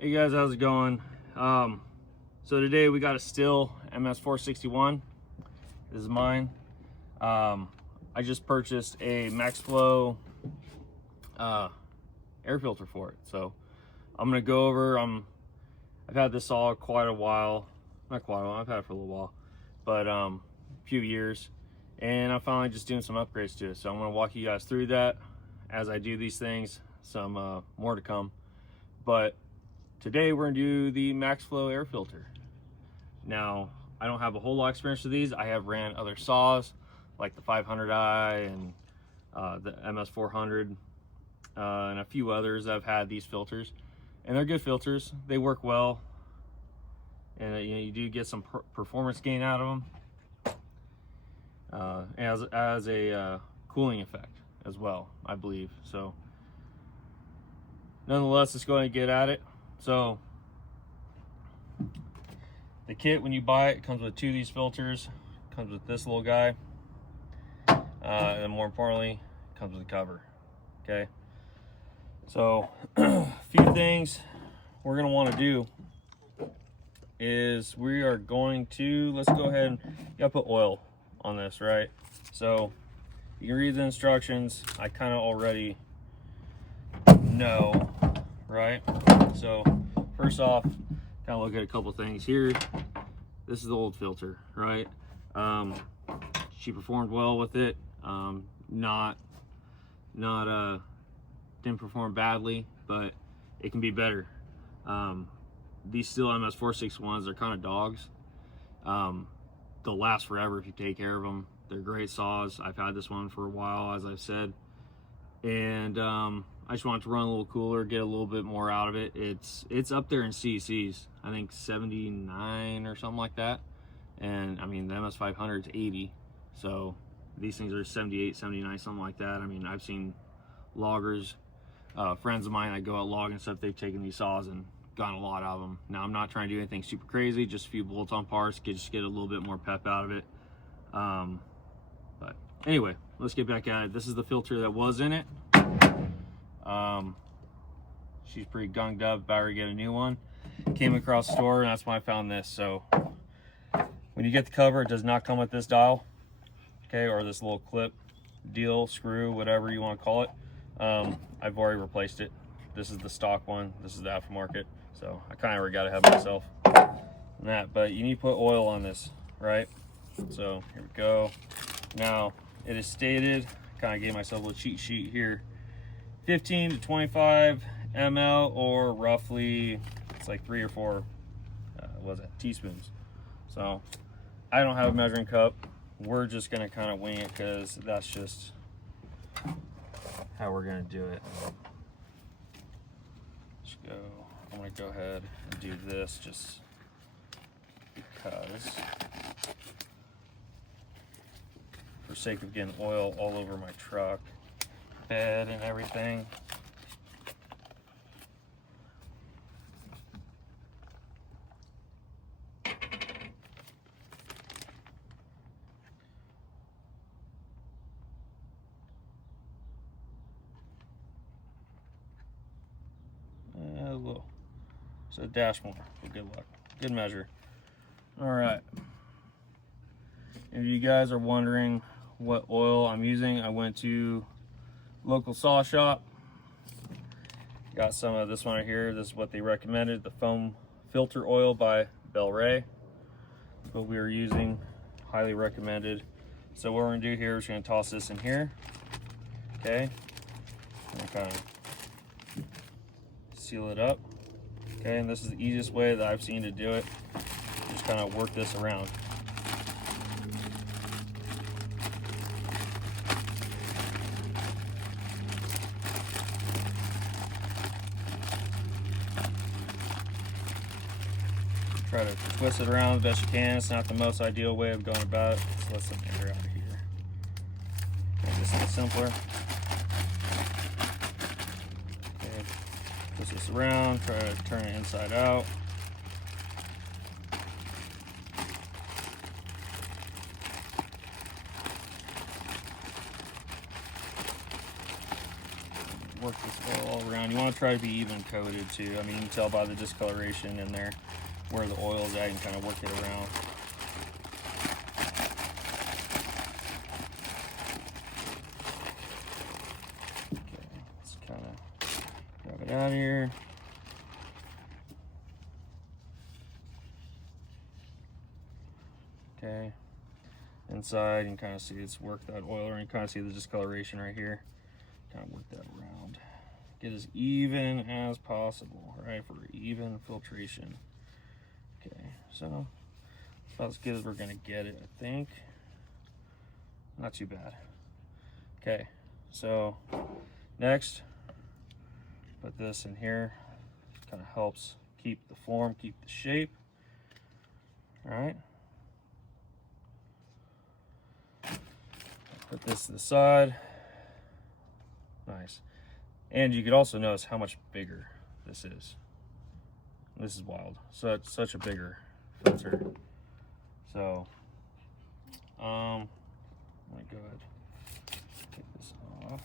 Hey guys, how's it going? So today we got a Stihl ms461. This is mine. I just purchased a Maxflow air filter for it. So I'm gonna go over. I've had this saw quite a while. Not quite a while. I've had it for a little while, but a few years, and I'm finally just doing some upgrades to it. So I'm gonna walk you guys through that as I do these things. Some more to come, but today we're gonna do the Maxflow air filter. Now, I don't have a whole lot of experience with these. I have ran other saws like the 500i and the ms400 and a few others that have had these filters, and they're good filters. They work well, and you do get some performance gain out of them as a cooling effect as well, I believe. So nonetheless, let's go ahead and get at it. So the kit, when you buy it, comes with 2 of these filters. It comes with this little guy, and more importantly, it comes with a cover. Okay, so a few things we're gonna want to do is we are going to, let's go ahead and, you gotta put oil on this, right? So you can read the instructions. I kind of already know, right? So first off, kind of look at a couple things here. This is the old filter, right? She performed well with it. Didn't perform badly, but it can be better. These Stihl ms461s, they're kind of dogs. They'll last forever if you take care of them. They're great saws. I've had this one for a while, as I've said, and I just want it to run a little cooler, get a little bit more out of it. It's up there in CCs, I think 79 or something like that. And I mean, the MS500 is 80. So these things are 78, 79, something like that. I mean, I've seen loggers, friends of mine that go out logging and stuff, they've taken these saws and gotten a lot out of them. Now, I'm not trying to do anything super crazy, just a few bolt-on parts, just get a little bit more pep out of it. But anyway, let's get back at it. This is the filter that was in it. She's pretty gunged up, about to get a new one. Came across the store, and that's when I found this. So when you get the cover, it does not come with this dial, okay, or this little clip deal, screw, whatever you want to call it. I've already replaced it. This is the stock one. This is the aftermarket. So I kind of already got ahead of myself in that, but you need to put oil on this, right? So here we go. Now it is stated, kind of gave myself a little cheat sheet here, 15 to 25 ml, or roughly, it's like 3 or 4 teaspoons. So I don't have a measuring cup. We're just gonna kind of wing it because that's just how we're gonna do it. Let's go. I'm gonna go ahead and do this just because, for sake of getting oil all over my truck bed and everything. A little. So dash more for good luck. Good measure. All right. If you guys are wondering what oil I'm using, I went to local saw shop. Got some of this one right here. This is what they recommended, the foam filter oil by Bel Ray. That's what we were using. Highly recommended. So what we're gonna do here is we're gonna toss this in here. Okay. And kind of seal it up. Okay, and this is the easiest way that I've seen to do it. Just kind of work this around. Try to twist it around the best you can. It's not the most ideal way of going about it. Let's let some air out of here. Make this a little simpler. Okay, twist this around, try to turn it inside out. work this oil all around. You want to try to be even coated too. I mean, you can tell by the discoloration in there where the oil is at and kind of work it around. Okay, let's kind of grab it out of here. Okay, inside you can kind of see it's worked that oil, and you kind of see the discoloration right here. Kind of work that around. Get as even as possible, right, for even filtration. Okay, so about as good as we're gonna get it, I think. Not too bad. Okay, so next, put this in here. Kind of helps keep the form, keep the shape. All right. Put this to the side. Nice. And you could also notice how much bigger this is. This is wild. So it's such a bigger filter. So I'm gonna go ahead take this off.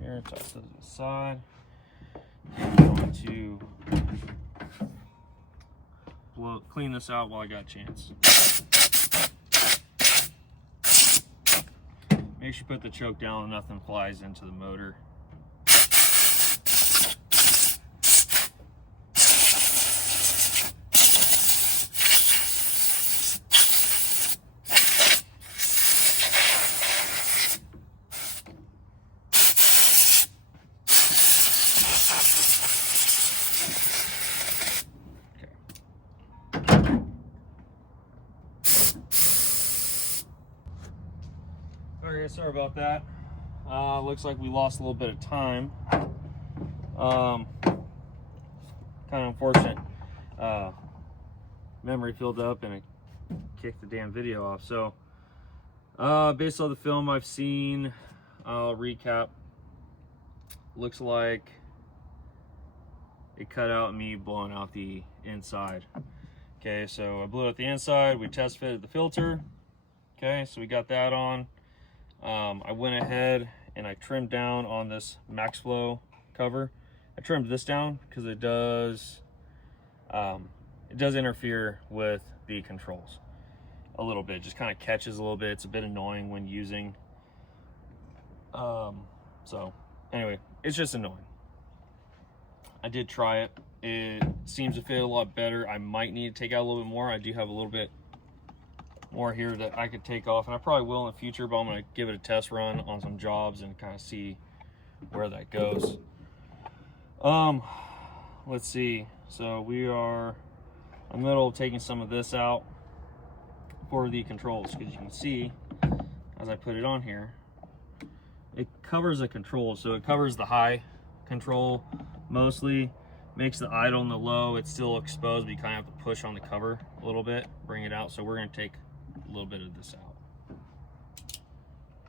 Here, toss this to the side. I'm going to clean this out while I got a chance. Make sure you put the choke down and nothing flies into the motor. Okay, sorry about that. Looks like we lost a little bit of time. Kind of unfortunate. Memory filled up and it kicked the damn video off. So, based on the film I've seen, I'll recap. Looks like it cut out me blowing out the inside. Okay, so I blew out the inside. We test fitted the filter. Okay, so we got that on. I went ahead and I trimmed down on this Maxflow cover. I trimmed this down because it does interfere with the controls a little bit. Just kind of catches a little bit. It's a bit annoying when using. So anyway, it's just annoying. I did try it. It seems to fit a lot better. I might need to take out a little bit more. I do have a little bit more here that I could take off, and I probably will in the future, but I'm going to give it a test run on some jobs and kind of see where that goes. Let's see. So we are in the middle of taking some of this out for the controls, because you can see as I put it on here, it covers the controls. So it covers the high control mostly, makes the idle and the low. It's still exposed, but you kind of have to push on the cover a little bit, bring it out. So we're going to take a little bit of this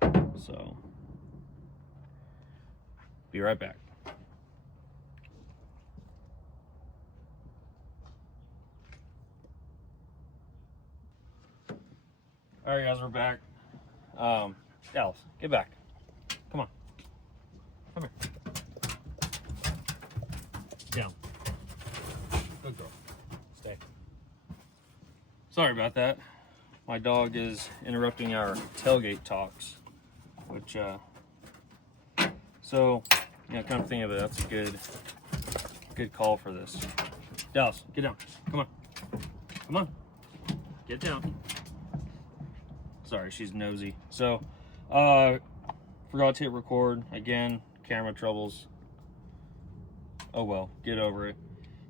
out. So be right back. All right, guys, we're back. Dallas, get back. Come on. Come here. Down. Good girl. Stay. Sorry about that. My dog is interrupting our tailgate talks, which, so, you know, kind of think of it, that's a good call for this. Dallas, get down. Come on. Come on. Get down. Sorry, she's nosy. So, forgot to hit record. Again, camera troubles. Oh well, get over it.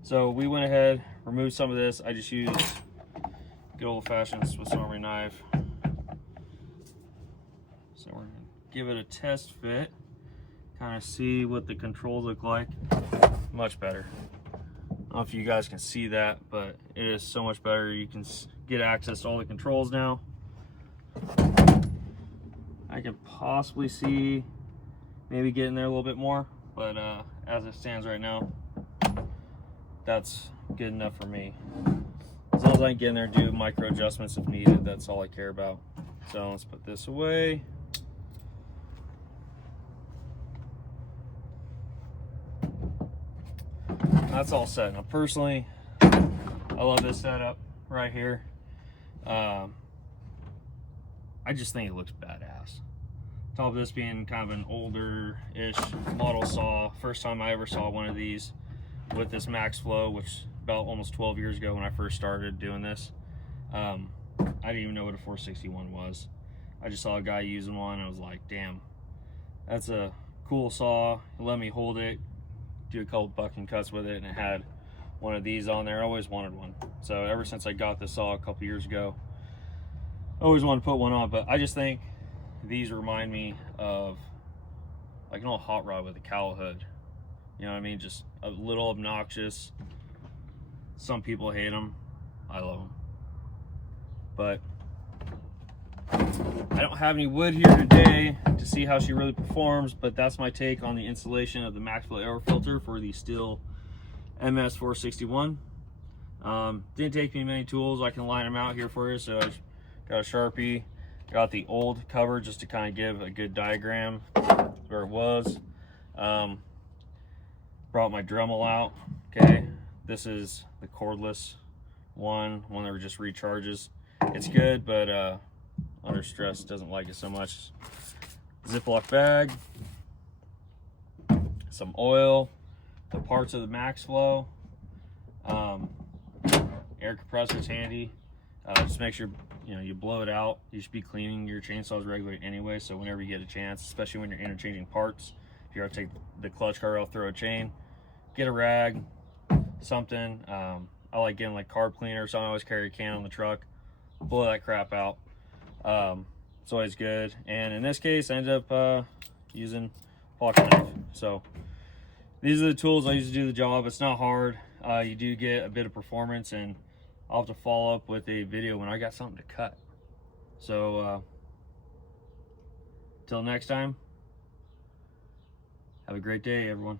So we went ahead, removed some of this. I just used good old-fashioned Swiss Army knife. So we're gonna give it a test fit, kind of see what the controls look like. Much better. I don't know if you guys can see that, but it is so much better. You can get access to all the controls now. I can possibly see maybe getting there a little bit more, but as it stands right now, that's good enough for me. As long as I can get in there and do micro adjustments if needed, that's all I care about. So let's put this away. that's all set. Now personally, I love this setup right here. I just think it looks badass. Top of this being kind of an older-ish model saw. First time I ever saw one of these with this Maxflow, which about almost 12 years ago when I first started doing this. I didn't even know what a 461 was. I just saw a guy using one. I was like, damn, that's a cool saw. It let me hold it, do a couple bucking cuts with it, and it had one of these on there. I always wanted one. So ever since I got this saw a couple years ago, I always wanted to put one on. But I just think these remind me of like an old hot rod with a cowl hood. You know what I mean? Just a little obnoxious. Some people hate them. I love them. But I don't have any wood here today to see how she really performs, but that's my take on the installation of the Maxflow air filter for the Stihl ms461. Didn't take me many tools. I can line them out here for you. So I got a Sharpie, got the old cover just to kind of give a good diagram where it was. Brought my Dremel out. Okay, this is the cordless one that just recharges. It's good, but under stress doesn't like it so much. Ziploc bag, some oil, the parts of the Maxflow, air compressor's handy. Just make sure you blow it out. You should be cleaning your chainsaws regularly anyway, so whenever you get a chance, especially when you're interchanging parts, if you are to take the clutch cover out, throw a chain, get a rag, something. I like getting like carb cleaner, so I always carry a can on the truck, blow that crap out. It's always good. And in this case I ended up using pocket knife. So these are the tools I use to do the job. It's not hard. You do get a bit of performance, and I'll have to follow up with a video when I got something to cut. So till next time, have a great day, everyone.